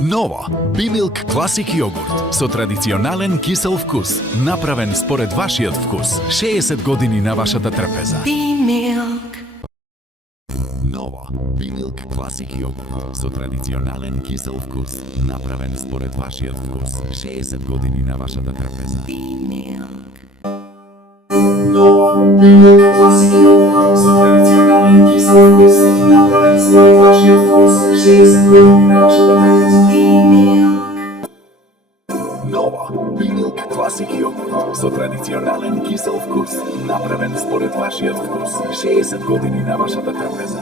Ново Бимилк Класик јогурт со традиционален кисел вкус, направен според вашиот вкус. 60 години на вашата трпеза. Бимилк. Ново Бимилк Класик јогурт со традиционален кисел вкус, направен според вашиот вкус. 60 години на вашата трпеза. Бимилк. Ново Бимилк Класик јогурт со традиционален кисел вкус, направен според вашиот вкус. 60 години на вашата трпеза. Ново Бимилк Класик јогурт со традиционален кисел вкус, направен според вашиот вкус. 60 години на вашата трпеза.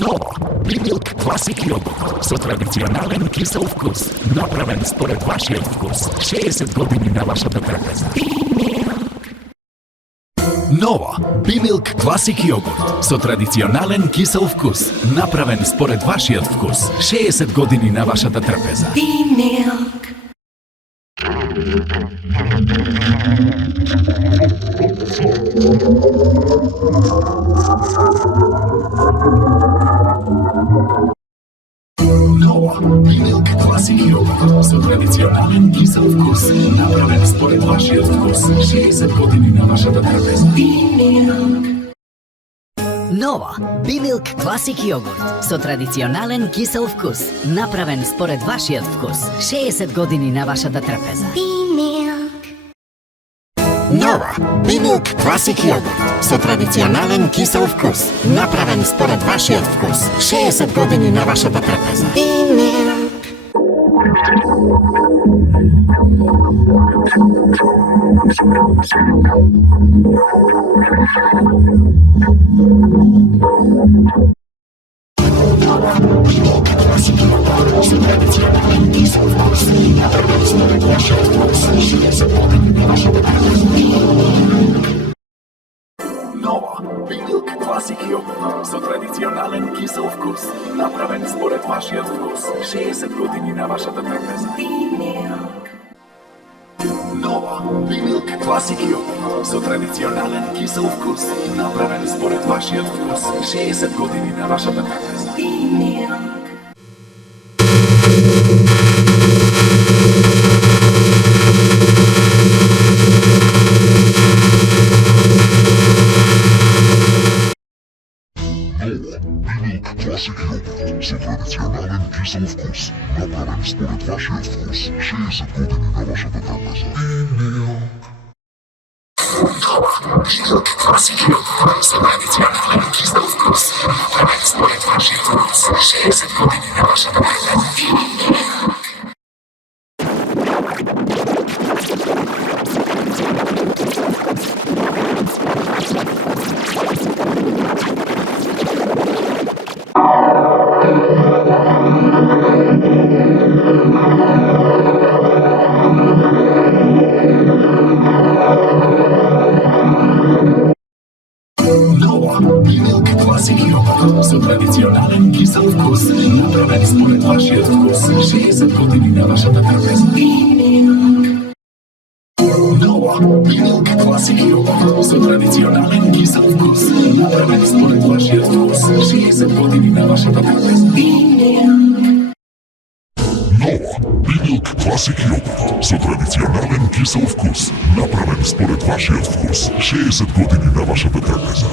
Ново Бимилк Класик јогурт со традиционален кисел вкус, направен според вашиот вкус. 60 години на вашата трпеза. Ново Бимилк Класик јогурт со традиционален кисел вкус, направен според вашиот вкус. 60 години на вашата трпеза. Бимилк. Ново Бимилк Класик јогурт со традиционален кисел вкус, направен според вашиот вкус. 60 години на вашата трпеза. Ново Бимилк Класик јогурт со традиционален кисел вкус, направен според вашиот вкус. 60 години на вашата трпеза. Ново Бимилк Класик јогурт со традиционален кисел вкус, направен според вашиот вкус. 60 години на вашата трпеза. Ново Бимилк Класик јогурт со традиционален кисел вкус, направен според вашиот вкус. 60 години на вашата трпеза. Ново Бимилк Класик јогурт со традиционален кисел вкус, направен според вашиот вкус. 60 години на вашата трпеза. Бимилк Класик јогурт со традиционален кисел вкус, направен според вашиот вкус. 60 години на вашата трпеза. Бимилк Класик јогурт со традиционален кисел вкус, направен според вашиот вкус. 60 години на вашата трпеза. Ново Бимилк Класик јогурт со традиционален кисел вкус, направен според вашиот вкус. 60 години на вашата трпеза. Ново Бимилк Класик јогурт со традиционален кисел вкус, направен според вашиот вкус. 60 години на вашата трпеза. Ново Бимилк Класик јогурт со традиционален кисел вкус, направен според вашиот вкус. 60 години на вашата трпеза.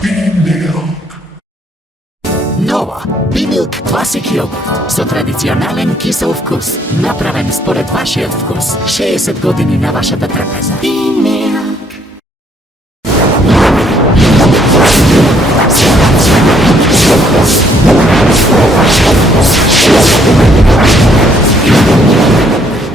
Ново Бимилк Класик јогурт со традиционален кисел вкус, направен според вашиот вкус. 60 години на вашата трпеза.